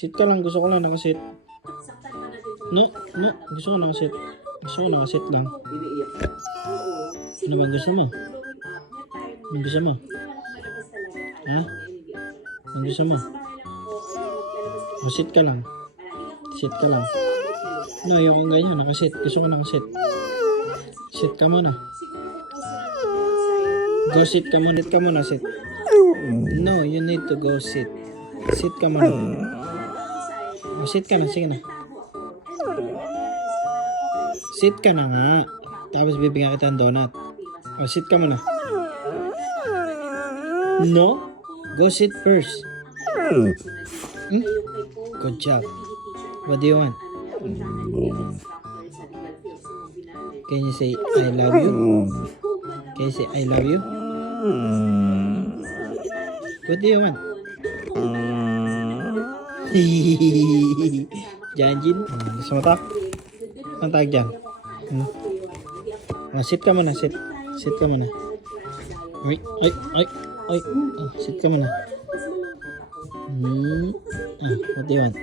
Sit ka lang. Gusto ko lang nakasit. No. Gusto ko nakasit. Gusto ko nakasit lang. Ano ba gusto mo? Ano gusto mo? Ha? Ano gusto mo? Sit ka lang. Sit ka lang. No, ayoko ganyan. Nakasit. Gusto ko nakasit. Sit ka muna. Go sit ka muna. Sit ka muna. Sit. No, you need to go sit. Sit ka muna. Sit ka na. Sige na. Sit ka na nga. Tapos bibigyan kita ng donut. Sit ka muna. No? Go sit first. Good job. What do you want? Can you say I love you? Can you say I love you? What do you want? Janjin. Gusto mo ta? Ang tag dyan? Sit ka muna. Sit. Sit ka muna. Ay. Sit ka muna. What do you want?